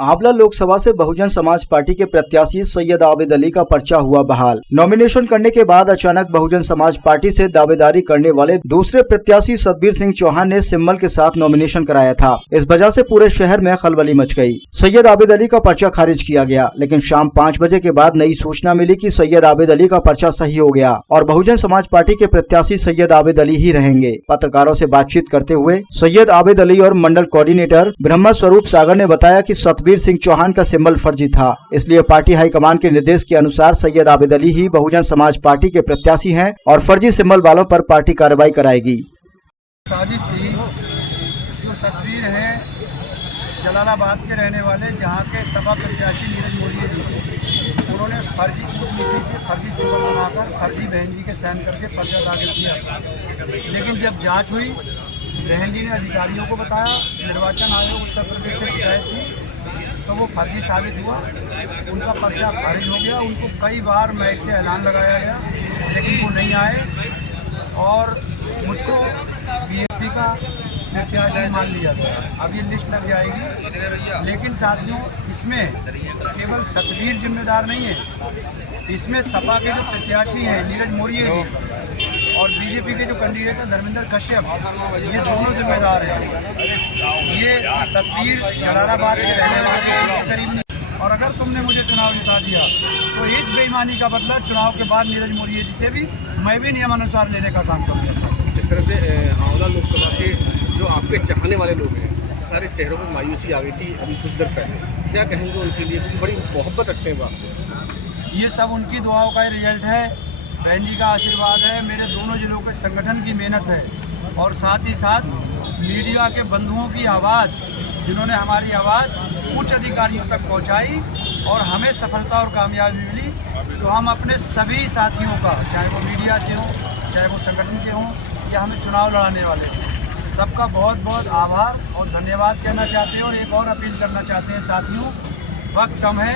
आंवला लोकसभा से बहुजन समाज पार्टी के प्रत्याशी सैयद आबिद अली का पर्चा हुआ बहाल। नॉमिनेशन करने के बाद अचानक बहुजन समाज पार्टी से दावेदारी करने वाले दूसरे प्रत्याशी सतबीर सिंह चौहान ने सिंबल के साथ नॉमिनेशन कराया था। इस वजह से पूरे शहर में खलबली मच गई। सैयद आबिद अली का पर्चा खारिज किया गया, लेकिन शाम 5 बजे के बाद नई सूचना मिली कि सैयद आबिद अली का पर्चा सही हो गया और बहुजन समाज पार्टी के प्रत्याशी सैयद आबिद अली ही रहेंगे। पत्रकारों से बातचीत करते हुए सैयद आबिद अली और मंडल कोऑर्डिनेटर ब्रह्मा स्वरूप सागर ने बताया कि सतबीर सिंह चौहान का सिंबल फर्जी था, इसलिए पार्टी हाईकमान के निर्देश के अनुसार सैयद आबिद अली ही बहुजन समाज पार्टी के प्रत्याशी हैं और फर्जी सिंबल वालों पर पार्टी कार्रवाई कराएगी। साजिश थी। जो सतबीर है जलालाबाद के रहने वाले, जहां के सपा प्रत्याशी नीरज मोरिया जी, उन्होंने फर्जी कूटनीति से फर्जी सिंबल बनाकर फर्जी बहन जी के साइन करके पर्चा दाखिल किया। लेकिन जब जांच हुई, बहन जी ने अधिकारियों को बताया, निर्वाचन आयोग उत्तर प्रदेश से शिकायत की, तो वो फर्जी साबित हुआ। उनका पर्चा खारिज हो गया। उनको कई बार माइक से ऐलान लगाया गया, लेकिन वो नहीं आए और मुझको बीएसपी का प्रत्याशी मान लिया गया। अब ये लिस्ट लग जाएगी, लेकिन साथियों इसमें केवल सतबीर जिम्मेदार नहीं है। इसमें सपा के जो प्रत्याशी हैं नीरज मोरिया जी और बीजेपी के जो कैंडिडेट हैं धर्मेंद्र कश्यप, ये दोनों जिम्मेदार हैं। ये सतबीर जलालाबाद के रहने वाले करीब नहीं। और अगर तुमने मुझे चुनाव जिता दिया तो इस बेईमानी का बदला चुनाव के बाद नीरज मोरिया जी से भी मैं भी नियमानुसार लेने का काम करूँगा। सर, जिस तरह से आंवला लोकसभा के जो आपके चाहने वाले लोग हैं, सारे चेहरों पर मायूसी आ गई थी अभी कुछ देर पहले, क्या कहेंगे उनके लिए? बड़ी मोहब्बत रखते हैं आपसे। ये सब उनकी दुआओं का रिजल्ट है, बहन जी का आशीर्वाद है, मेरे दोनों जिलों के संगठन की मेहनत है और साथ ही साथ मीडिया के बंधुओं की आवाज़, जिन्होंने हमारी आवाज़ उच्च अधिकारियों तक पहुंचाई और हमें सफलता और कामयाबी मिली। तो हम अपने सभी साथियों का, चाहे वो मीडिया से हो, चाहे वो संगठन के हों या हमें चुनाव लड़ाने वाले, सबका बहुत बहुत आभार और धन्यवाद कहना चाहते हैं। और एक और अपील करना चाहते हैं साथियों, वक्त कम है।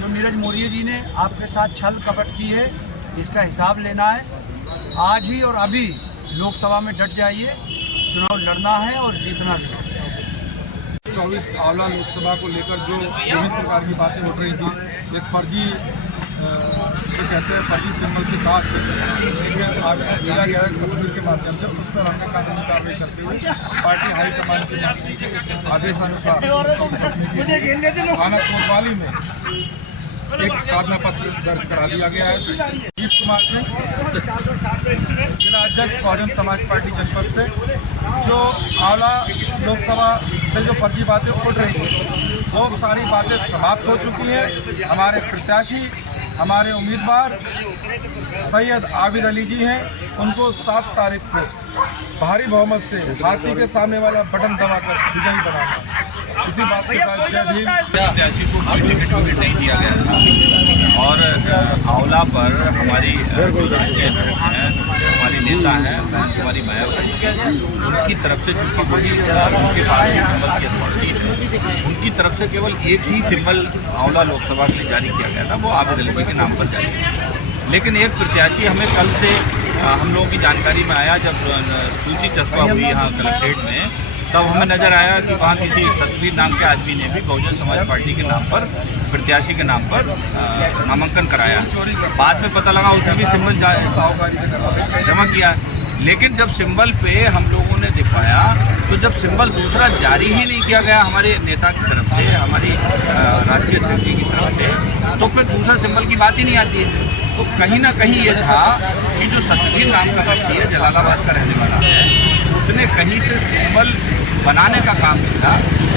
जो नीरज मोरिया जी ने आपके साथ छल कपट की है, इसका हिसाब लेना है। आज ही और अभी लोकसभा में डट जाइए, चुनाव लड़ना है और जीतना भी। 24 आंवला लोकसभा को लेकर जो विभिन्न प्रकार की बातें उठ रही थी, एक फर्जी जो कहते हैं फर्जी सिंबल के साथ भेजा गया है सतबीर के माध्यम से, उस पर हमने कानूनी कार्रवाई करते हुए पार्टी हाईकमान के आदेशानुसार थाना कोतवाली में एक प्रार्थना पत्र दर्ज करा दिया गया है। दीप कुमार सिंह, जिला अध्यक्ष बहुजन समाज पार्टी जनपद से, जो आंवला लोकसभा से जो फर्जी बातें उठ रही थी, वो सारी बातें समाप्त हो चुकी हैं। हमारे प्रत्याशी, हमारे उम्मीदवार सैयद आबिद अली जी हैं। उनको 7 तारीख को भारी बहुमत से हाथी के सामने वाला बटन दबाकर विजयी बनाना। इसी बात के साथ जय भीम। प्रत्याशी को टिकट नहीं दिया गया था और आंवला पर हमारी राष्ट्रीय अध्यक्ष हैं, हमारी नेता हैं बहन कुमारी मायावती, उनकी तरफ से चूंकि वही उनके पास सिंबल की अथॉरिटी है, उनकी तरफ से केवल एक ही सिंबल आंवला लोकसभा में जारी किया गया था, वो आबिद अली के नाम पर जारी किया। लेकिन एक प्रत्याशी हमें कल से हम लोगों की जानकारी में आया, जब सूची चस्पा हुई यहाँ कलेक्ट्रेट में, तब हमें नज़र आया कि वहाँ किसी सतबीर नाम के आदमी ने भी बहुजन समाज पार्टी के नाम पर, प्रत्याशी के नाम पर नामांकन कराया। बाद में पता लगा उसने भी सिंबल जमा किया। लेकिन जब सिंबल पे हम लोगों ने दिखाया, तो जब सिंबल दूसरा जारी ही नहीं किया गया हमारे नेता की तरफ से, हमारी राष्ट्रीय अध्यक्ष की तरफ से, तो फिर दूसरा सिंबल की बात ही नहीं आती है। तो कहीं ना कहीं ये था कि जो सतबीर नाम का व्यक्ति है, जलालाबाद का रहने वाला है, उसने कहीं से सिंबल बनाने का काम किया,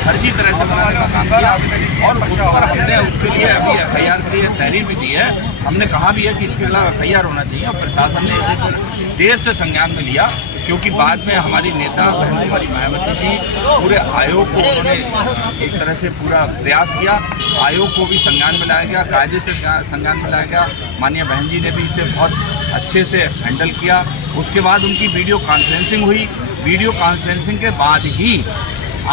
फर्जी तरह से बनाने का काम किया और उस पर हमने उसके लिए अभी FIR के लिए तहरीर भी दी है। हमने कहा भी है कि इसके खिलाफ FIR होना चाहिए और प्रशासन ने इसे देर से संज्ञान में लिया, क्योंकि बाद में हमारी नेता बहन कुमारी मायावती जी पूरे आयोग को उन्होंने एक तरह से पूरा प्रयास किया, आयोग को भी संज्ञान में लाया गया, कायदे से संज्ञान में लाया गया। माननीय बहन जी ने भी इसे बहुत अच्छे से हैंडल किया। उसके बाद उनकी वीडियो कॉन्फ्रेंसिंग हुई। वीडियो कॉन्फ्रेंसिंग के बाद ही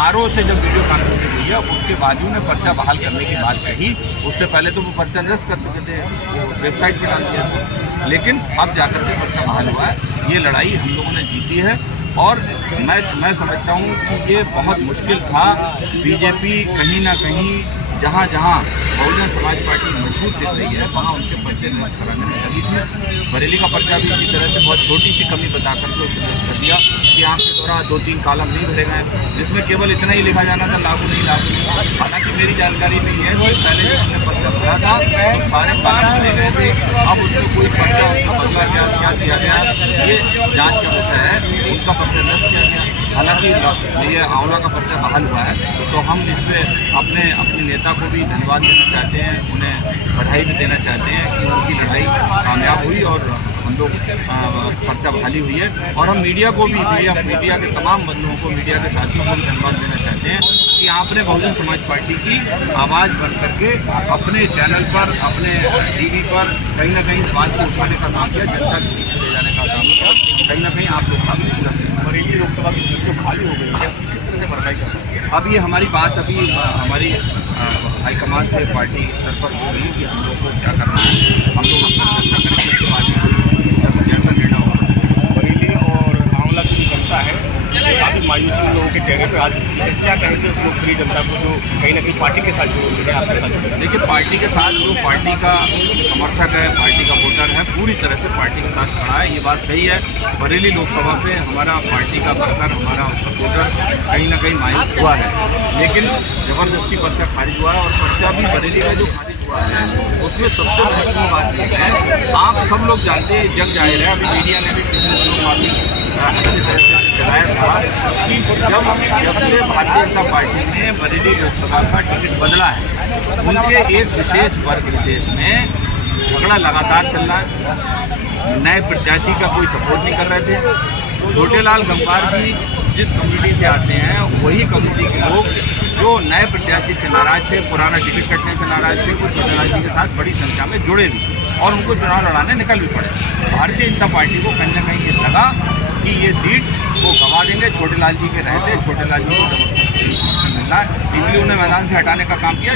RO से जब वीडियो कॉन्फ्रेंसिंग हुई है, उसके बाद ही उन्हें पर्चा बहाल करने की बात कही। उससे पहले तो वो पर्चा निरस्त कर चुके थे, वो वेबसाइट पर डाल दिया था, लेकिन अब जाकर के पर्चा बहाल हुआ है। ये लड़ाई हम लोगों ने जीती है और मैं समझता हूँ कि ये बहुत मुश्किल था। बीजेपी कहीं ना कहीं जहाँ जहाँ बहुजन समाज पार्टी मजबूत दिख रही है वहाँ उनके पर्चे नष्ट कराने में लगी थी। बरेली का पर्चा भी इसी तरह से बहुत छोटी सी कमी बता करके उसको नष्ट कर दिया कि आपके द्वारा 2-3 कॉलम नहीं भरे गए, जिसमें केवल इतना ही लिखा जाना था लागू नहीं लागू नहीं। हालांकि मेरी जानकारी में ये है कि पहले जो हमने पर्चा भरा था तो सारे कॉलम भरे गए थे, अब उसमें कोई पर्चा उसका बदला गया, क्या किया गया, ये जाँच का विषय है। उनका पर्चा नष्ट किया गया। हालांकि ये आंवला का पर्चा बहाल हुआ है तो हम इसमें अपने नेता को भी धन्यवाद देना चाहते हैं, उन्हें बधाई भी देना चाहते हैं कि उनकी लड़ाई कामयाब हुई और हम लोग पर्चा बहाली हुई है। और हम मीडिया को भी मीडिया के तमाम बंधुओं को, मीडिया के साथियों को भी धन्यवाद देना चाहते हैं कि आपने बहुजन समाज पार्टी की आवाज़ बन करके अपने चैनल पर, अपने टीवी पर कहीं ना कहीं बात को उठाने का काम किया, जनता के बीच ले जाने का काम किया। कहीं ना कहीं आप लोग काफ़ी पूरा बरेली लोकसभा की सीट जो खाली हो गई है उसकी किस तरह से भरपाई करना है? अब ये हमारी बात अभी हमारी हाईकमान से पार्टी स्तर पर होगी कि हम लोग को क्या करना है। हम लोग अपना चर्चा करेंगे, उसके बाद जैसा निर्णय होगा। बरेली और आंवला की जो जनता है काफ़ी मायूसी उन लोगों के चेहरे पे आ चुकी है। क्या कहेंगे उस लोकप्रिय जनता को जो कहीं ना कहीं पार्टी के साथ जुड़ी है, आपके साथ जुड़ी है? देखिए, पार्टी के साथ जो पार्टी का समर्थक है, पार्टी का वोटर है, पूरी तरह से पार्टी के साथ खड़ा है, ये बात सही है। बरेली लोकसभा पे हमारा पार्टी का वर्कर, हमारा सपोर्टर कहीं ना कहीं मायूस हुआ है, लेकिन ज़बरदस्ती पर्चा खारिज हुआ है। और पर्चा भी बरेली का जो खारिज हुआ है उसमें सबसे महत्वपूर्ण बात ये है, आप सब लोग जानते हैं, जग जाहिर है, अभी मीडिया ने भी पिछले दिनों काफ़ी अच्छी तरह से चलाया था कि जब से भारतीय जनता पार्टी ने बरेली लोकसभा का टिकट बदला है, उनके एक विशेष वर्ग विशेष में झगड़ा लगातार चल रहा है। नए प्रत्याशी का कोई सपोर्ट नहीं कर रहे थे। छोटेलाल गंगवार जी जिस कम्युनिटी से आते हैं वही कम्युनिटी के लोग जो नए प्रत्याशी से नाराज थे, पुराना टिकट कटने से नाराज थे, वो छोटेलाल जी के साथ बड़ी संख्या में जुड़े भी और उनको चुनाव लड़ाने निकल भी पड़े। भारतीय जनता पार्टी को कहीं ना कहीं ये लगा कि ये सीट वो गंवा देंगे, छोटेलाल जी के रहते छोटेलाल जी को समर्थन मिल रहा है, इसलिए उन्हें मैदान से हटाने का काम किया।